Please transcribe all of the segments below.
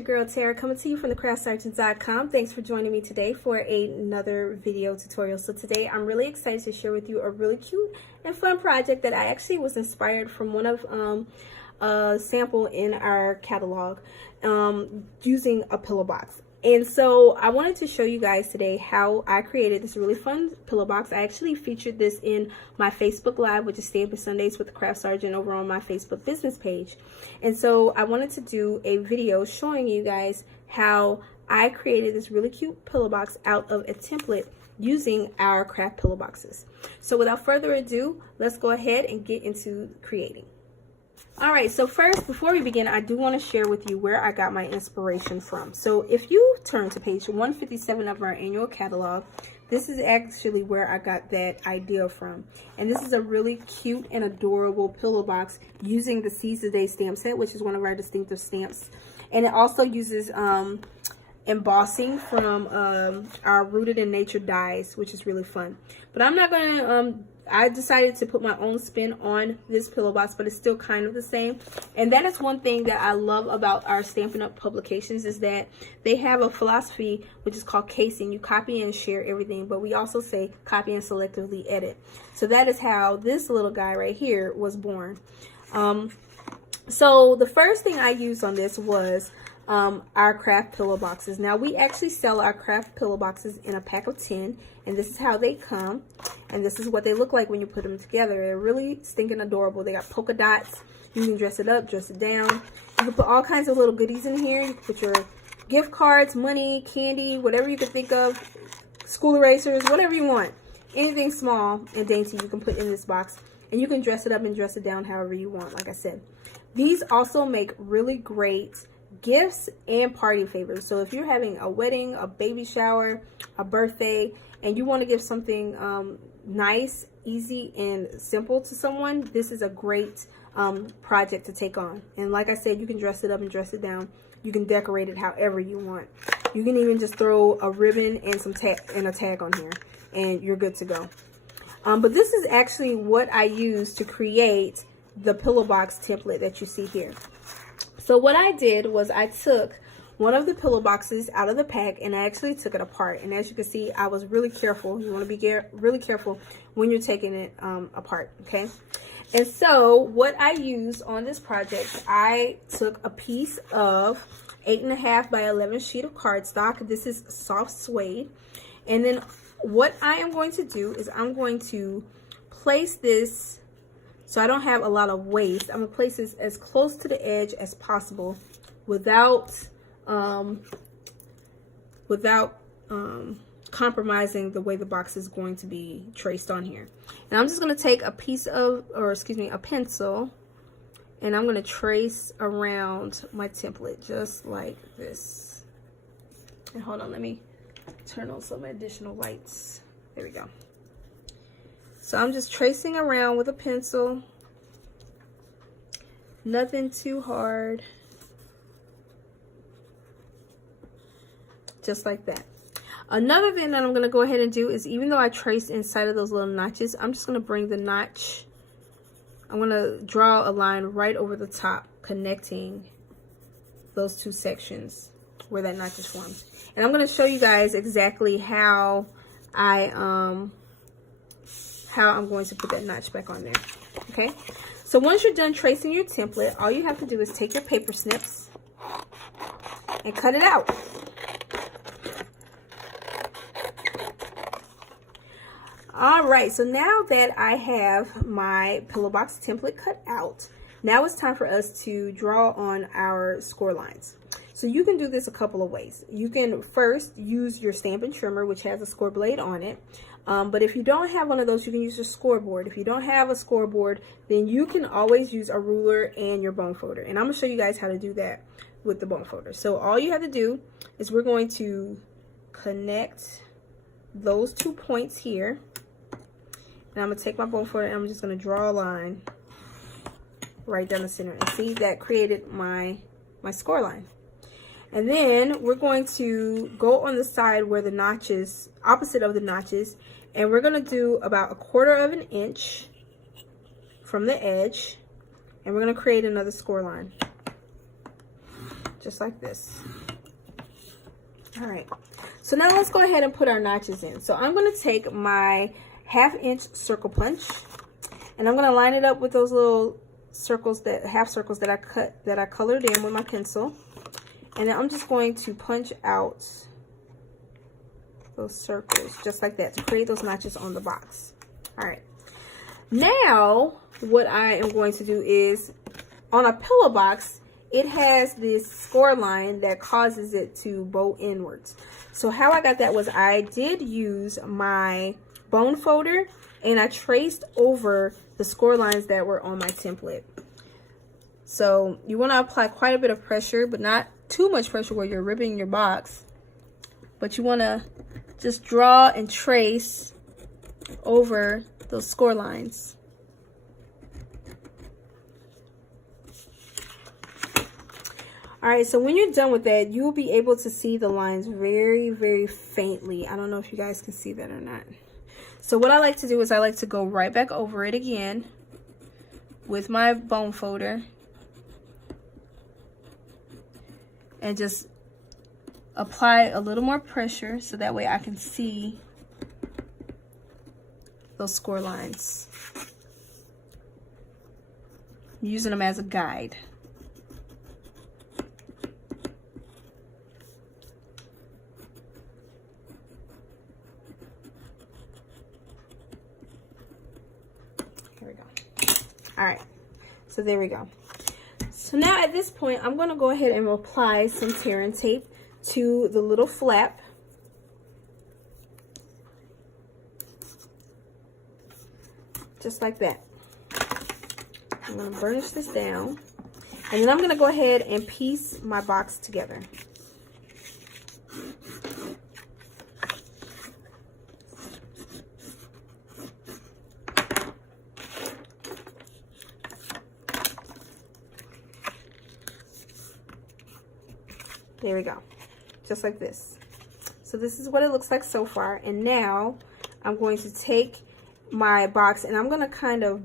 your girl Tara, coming to you from thecraftsergeant.com. Thanks for joining me today for another video tutorial. So today I'm really excited to share with you a really cute and fun project that I actually was inspired from one of a sample in our catalog using a pillow box. And so I wanted to show you guys today how I created this really fun pillow box. I actually featured this in my Facebook Live, which is Stampin' Sundays with the Craft Sergeant, over on my Facebook business page. And so I wanted to do a video showing you guys how I created this really cute pillow box out of a template using our craft pillow boxes. So without further ado, let's go ahead and get into creating. Alright, so first, before we begin, I do want to share with you where I got my inspiration from. So if you turn to page 157 of our annual catalog, this is actually where I got that idea from. And this is a really cute and adorable pillow box using the Seize the Day stamp set, which is one of our distinctive stamps. And it also uses embossing from our Rooted in Nature dies, which is really fun. But I'm not going to... I decided to put my own spin on this pillow box, but it's still kind of the same. And that is one thing that I love about our Stampin' Up! Publications, is that they have a philosophy which is called casing. You copy and share everything, but we also say copy and selectively edit. So that is how this little guy right here was born. So the first thing I used on this was our craft pillow boxes. Now we actually sell our craft pillow boxes in a pack of 10, and this is how they come, and this is what they look like when you put them together. They're really stinking adorable. They got polka dots. You can dress it up, dress it down. You can put all kinds of little goodies in here. You can put your gift cards, money, candy, whatever you can think of, school erasers, whatever you want. Anything small and dainty you can put in this box, and you can dress it up and dress it down however you want, like I said. These also make really great gifts and party favors. So if you're having a wedding, a baby shower, a birthday, and you want to give something nice, easy, and simple to someone, this is a great project to take on. And like I said, you can dress it up and dress it down. You can decorate it however you want. You can even just throw a ribbon and some a tag on here, and you're good to go. But this is actually what I used to create the pillow box template that you see here. So what I did was I took one of the pillow boxes out of the pack and I actually took it apart. And as you can see, I was really careful. You want to be really careful when you're taking it apart, okay? And so what I used on this project, I took a piece of 8.5 by 11 sheet of cardstock. This is soft suede. And then what I am going to do is I'm going to place this, so I don't have a lot of waste. I'm going to place this as close to the edge as possible without compromising the way the box is going to be traced on here. And I'm just going to take a piece of, or excuse me, a pencil, and I'm going to trace around my template just like this. And hold on, let me turn on some additional lights. There we go. So I'm just tracing around with a pencil. Nothing too hard. Just like that. Another thing that I'm going to go ahead and do is, even though I traced inside of those little notches, I'm just going to bring the notch. I'm going to draw a line right over the top, connecting those two sections where that notch is formed. And I'm going to show you guys exactly how I'm going to put that notch back on there. Okay, so once you're done tracing your template, all you have to do is take your paper snips and cut it out. All right, so now that I have my pillow box template cut out, now it's time for us to draw on our score lines. So you can do this a couple of ways. You can first use your Stampin' trimmer, which has a score blade on it. But if you don't have one of those, you can use your scoreboard. If you don't have a scoreboard, then you can always use a ruler and your bone folder. And I'm going to show you guys how to do that with the bone folder. So all you have to do is we're going to connect those 2 points here. And I'm going to take my bone folder and I'm just going to draw a line right down the center. And see, that created my score line. And then we're going to go on the side where the notches, opposite of the notches, and we're going to do about 1/4 of an inch from the edge, and we're going to create another score line. just like this. All right, so now let's go ahead and put our notches in. So I'm going to take my 1/2 inch circle punch, and I'm going to line it up with those little circles, that half circles that I colored in with my pencil. And then I'm just going to punch out those circles just like that to create those notches on the box. All right, now what I am going to do is, on a pillow box, it has this score line that causes it to bow inwards. So how I got that was I did use my bone folder and I traced over the score lines that were on my template. So you want to apply quite a bit of pressure, but not too much pressure where you're ripping your box. But you want to just draw and trace over those score lines. All right, so when you're done with that, you will be able to see the lines very, very faintly. I don't know if you guys can see that or not. So what I like to do is I like to go right back over it again with my bone folder and just apply a little more pressure so that way I can see those score lines. I'm using them as a guide. Here we go. All right, so there we go. So now at this point, I'm going to go ahead and apply some tear and tape to the little flap. Just like that. I'm going to burnish this down. And then I'm going to go ahead and piece my box together. There we go, just like this. So this is what it looks like so far. And now I'm going to take my box and I'm going to kind of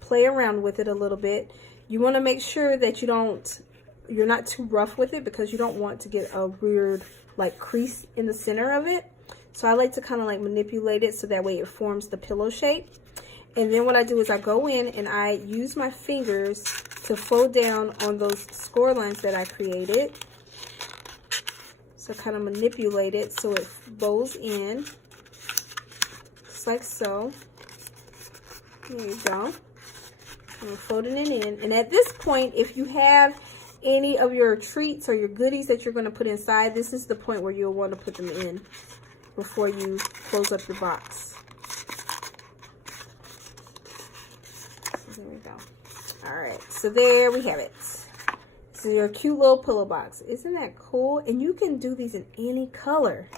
play around with it a little bit. You want to make sure that you're not too rough with it, because you don't want to get a weird like crease in the center of it. So I like to kind of like manipulate it so that way it forms the pillow shape. And then what I do is I go in and I use my fingers to fold down on those score lines that I created. So kind of manipulate it so it bows in, just like so. There you go. I'm folding it in. And at this point, if you have any of your treats or your goodies that you're going to put inside, this is the point where you'll want to put them in before you close up your box. So there we go. All right, so there we have it. This is your cute little pillow box. Isn't that cool? And you can do these in any color.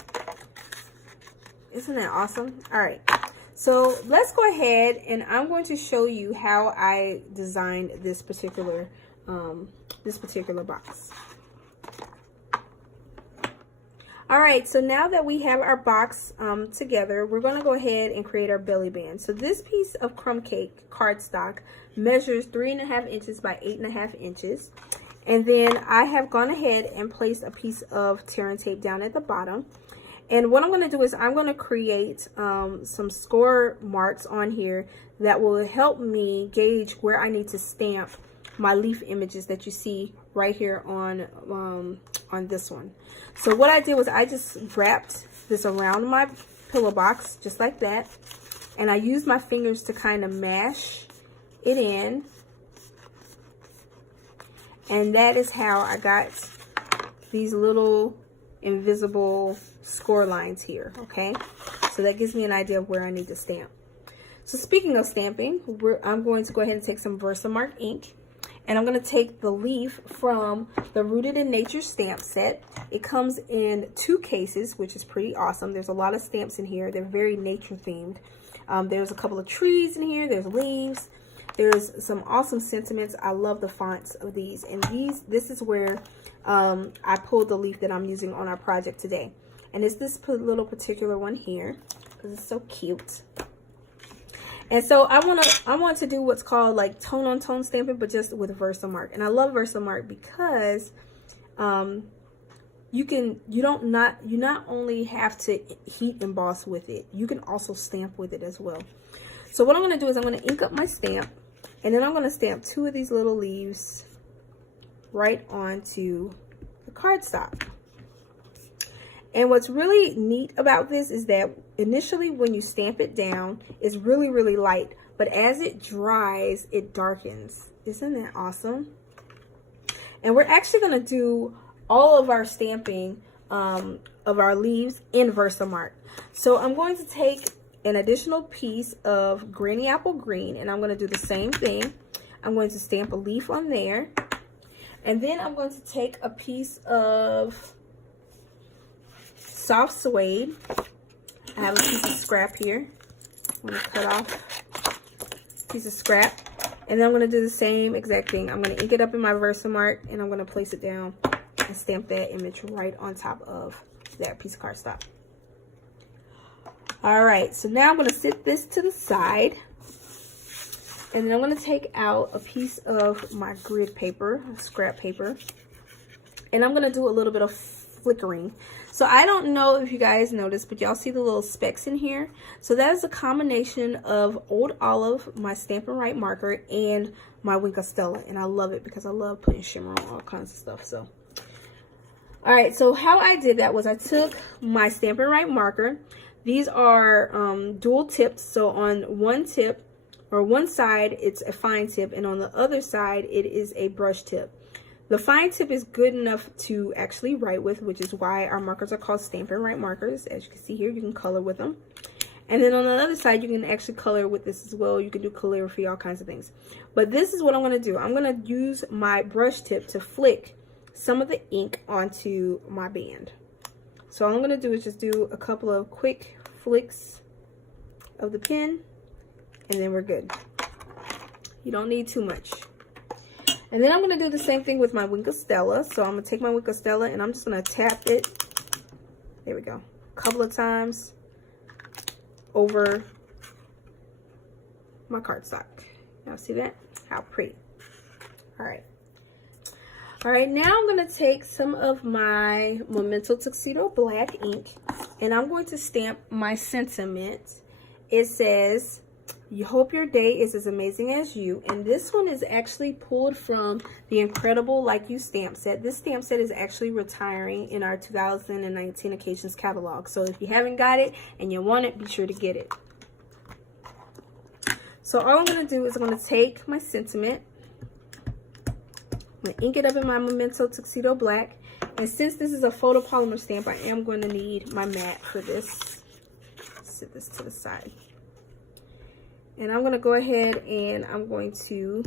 Isn't that awesome? All right, so let's go ahead and I'm going to show you how I designed this particular box. All right, so now that we have our box together, we're going to go ahead and create our belly band. So this piece of crumb cake cardstock measures 3.5 inches by 8.5 inches. And then I have gone ahead and placed a piece of tear and tape down at the bottom. And what I'm going to do is I'm going to create some score marks on here that will help me gauge where I need to stamp my leaf images that you see right here on this one. So what I did was I just wrapped this around my pillow box just like that, and I used my fingers to kind of mash it in, and that is how I got these little invisible score lines here. Okay, so that gives me an idea of where I need to stamp. So speaking of stamping, I'm going to go ahead and take some Versamark ink. And I'm going to take the leaf from the Rooted in Nature stamp set. It comes in 2 cases, which is pretty awesome. There's a lot of stamps in here. They're very nature themed. There's a couple of trees in here. There's leaves. There's some awesome sentiments. I love the fonts of these. And this is where I pulled the leaf that I'm using on our project today. And it's this little particular one here because it's so cute. And so I want to do what's called like tone on tone stamping, but just with Versamark. And I love Versamark because you not only have to heat emboss with it, you can also stamp with it as well. So what I'm going to do is I'm going to ink up my stamp, and then I'm going to stamp 2 of these little leaves right onto the cardstock. And what's really neat about this is that initially when you stamp it down, it's really, really light. But as it dries, it darkens. Isn't that awesome? And we're actually going to do all of our stamping of our leaves in Versamark. So I'm going to take an additional piece of Granny Apple Green, and I'm going to do the same thing. I'm going to stamp a leaf on there. And then I'm going to take a piece of soft suede. I have a piece of scrap here. I'm going to cut off a piece of scrap. And then I'm going to do the same exact thing. I'm going to ink it up in my Versamark, and I'm going to place it down and stamp that image right on top of that piece of cardstock. All right, so now I'm going to sit this to the side. And then I'm going to take out a piece of my grid paper, scrap paper. And I'm going to do a little bit of flickering. So I don't know if you guys noticed, but y'all see the little specks in here? So that is a combination of Old Olive, my Stampin' Right marker, and my Wink of Stella. And I love it because I love putting shimmer on all kinds of stuff. So, all right, so how I did that was I took my Stampin' Right marker. These are dual tips. So on one tip, or one side, it's a fine tip, and on the other side, it is a brush tip. The fine tip is good enough to actually write with, which is why our markers are called Stampin' Right markers. As you can see here, you can color with them. And then on the other side, you can actually color with this as well. You can do calligraphy, all kinds of things. But this is what I'm going to do. I'm going to use my brush tip to flick some of the ink onto my band. So all I'm going to do is just do a couple of quick flicks of the pen, and then we're good. You don't need too much. And then I'm going to do the same thing with my Wink of Stella. So I'm going to take my Wink of Stella and I'm just going to tap it. There we go. A couple of times over my cardstock. Y'all see that? How pretty. All right. All right, now I'm going to take some of my Memento Tuxedo Black ink, and I'm going to stamp my sentiment. It says, "You hope your day is as amazing as you." And this one is actually pulled from the Incredible Like You stamp set. This stamp set is actually retiring in our 2019 Occasions catalog. So if you haven't got it and you want it, be sure to get it. So all I'm going to do is I'm going to take my sentiment. I'm going to ink it up in my Memento Tuxedo Black. And since this is a photopolymer stamp, I am going to need my mat for this. Set this to the side. And I'm going to go ahead and I'm going to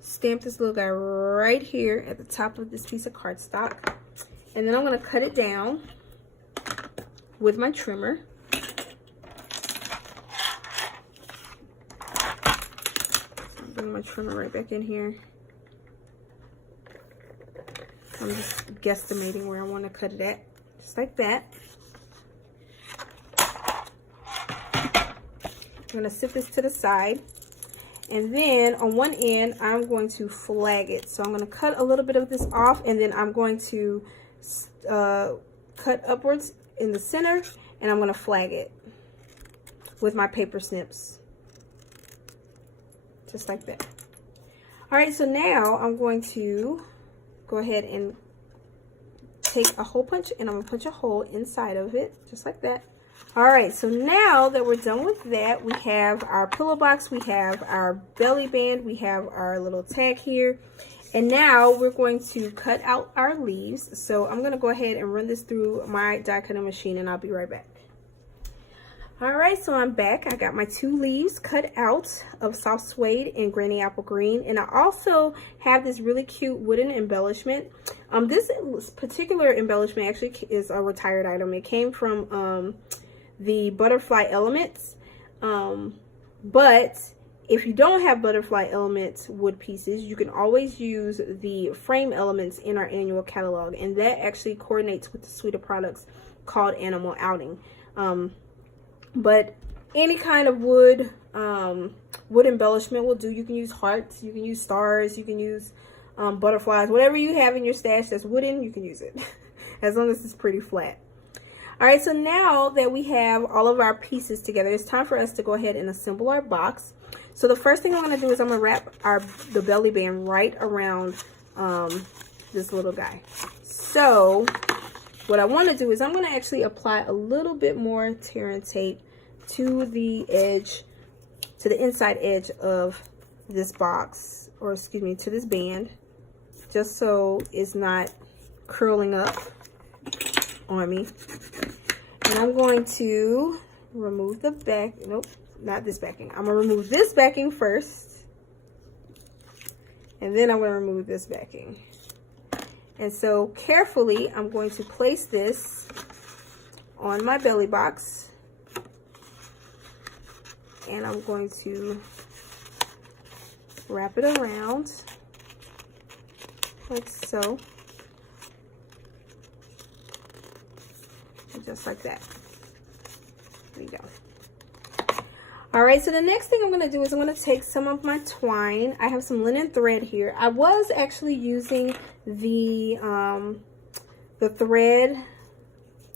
stamp this little guy right here at the top of this piece of cardstock. And then I'm going to cut it down with my trimmer. So I'm bringing my trimmer right back in here. I'm just guesstimating where I want to cut it at, just like that. I'm going to sit this to the side, and then on one end I'm going to flag it. So I'm going to cut a little bit of this off, and then I'm going to cut upwards in the center, and I'm going to flag it with my paper snips, just like that. All right, so now I'm going to go ahead and take a hole punch, and I'm going to punch a hole inside of it, just like that. All right, so now that we're done with that, we have our pillow box, we have our belly band, we have our little tag here, and now we're going to cut out our leaves. So I'm going to go ahead and run this through my die cutting machine, and I'll be right back. All right, so I'm back. I got my 2 leaves cut out of soft suede and Granny Apple Green, and I also have this really cute wooden embellishment. This particular embellishment actually is a retired item. It came from the Butterfly Elements, but if you don't have Butterfly Elements wood pieces, you can always use the frame elements in our annual catalog, and that actually coordinates with the suite of products called Animal Outing. But any kind of wood wood embellishment will do. You can use hearts, you can use stars, you can use butterflies, whatever you have in your stash that's wooden, you can use it as long as it's pretty flat. All right, so now that we have all of our pieces together, it's time for us to go ahead and assemble our box. So the first thing I'm going to do is I'm going to wrap the belly band right around this little guy. So what I want to do is I'm going to actually apply a little bit more tear and tape to the edge, to the inside edge of this box, or excuse me, to this band, just so it's not curling up on me. And I'm going to remove the back, nope, not this backing. I'm going to remove this backing first, and then I'm going to remove this backing. And so carefully, I'm going to place this on my belly box, and I'm going to wrap it around like so. Just like that. There we go. All right, so the next thing I'm going to do is I'm going to take some of my twine. I have some linen thread here. I was actually using the thread,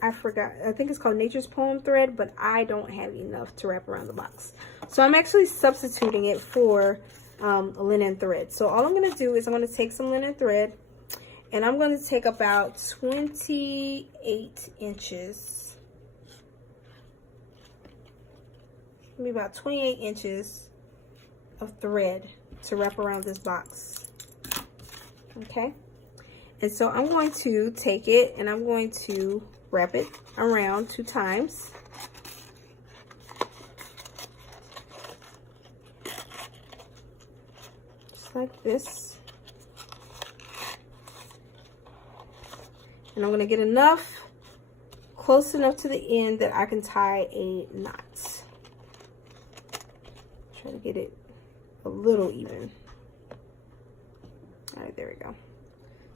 I forgot, I think it's called Nature's Poem thread, but I don't have enough to wrap around the box. So I'm actually substituting it for linen thread. So all I'm going to do is I'm going to take some linen thread, and I'm going to take about 28 inches. Maybe about 28 inches of thread to wrap around this box. Okay? And so I'm going to take it and I'm going to wrap it around 2 times. Just like this. And I'm going to get enough, close enough to the end that I can tie a knot. Try to get it a little even. All right, there we go.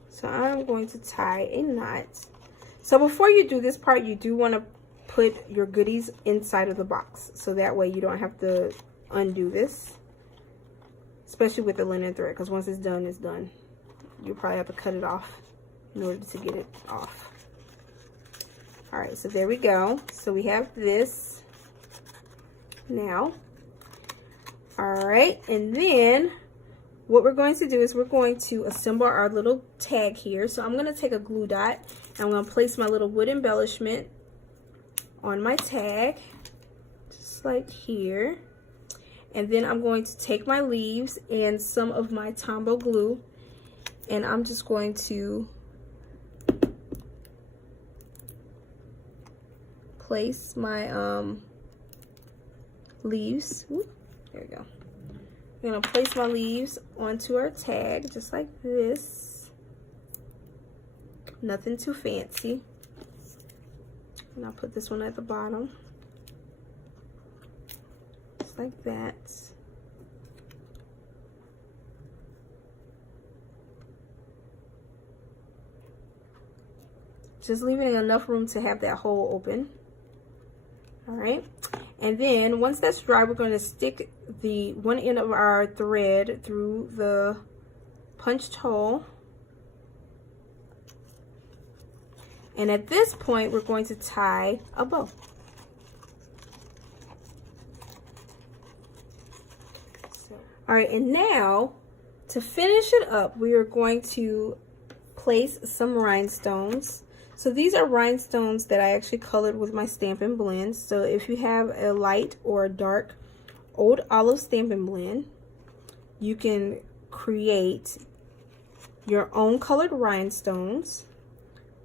So I'm going to tie a knot. So before you do this part, you do want to put your goodies inside of the box. So that way you don't have to undo this. Especially with the linen thread, because once it's done, it's done. You'll probably have to cut it off in order to get it off. All right, so there we go. So we have this now. All right, and then what we're going to do is we're going to assemble our little tag here. So I'm going to take a glue dot and I'm going to place my little wood embellishment on my tag, just like here. And then I'm going to take my leaves and some of my Tombow glue, and I'm just going to place my leaves. Ooh, there we go. I'm gonna place my leaves onto our tag just like this. Nothing too fancy. And I'll put this one at the bottom. Just like that. Just leaving enough room to have that hole open. All right, and then once that's dry, we're going to stick the one end of our thread through the punched hole. And at this point, we're going to tie a bow. All right, and now to finish it up, we are going to place some rhinestones. So these are rhinestones that I actually colored with my Stampin' blend. So if you have a light or a dark Old Olive Stampin' blend, you can create your own colored rhinestones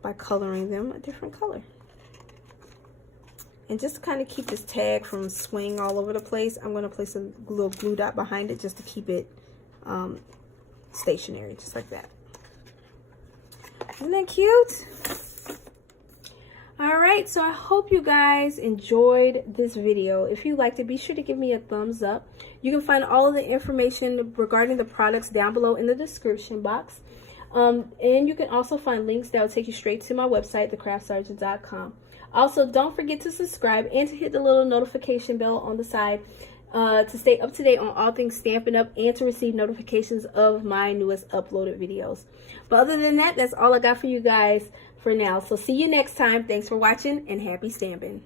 by coloring them a different color. And just to kind of keep this tag from swinging all over the place, I'm going to place a little glue dot behind it just to keep it stationary, just like that. Isn't that cute? All right, so I hope you guys enjoyed this video. If you liked it, be sure to give me a thumbs up. You can find all of the information regarding the products down below in the description box. And you can also find links that will take you straight to my website, thecraftsergeant.com. Also, don't forget to subscribe and to hit the little notification bell on the side to stay up to date on all things Stampin' Up! And to receive notifications of my newest uploaded videos. But other than that, that's all I got for you guys for now. So see you next time. Thanks for watching and happy stamping.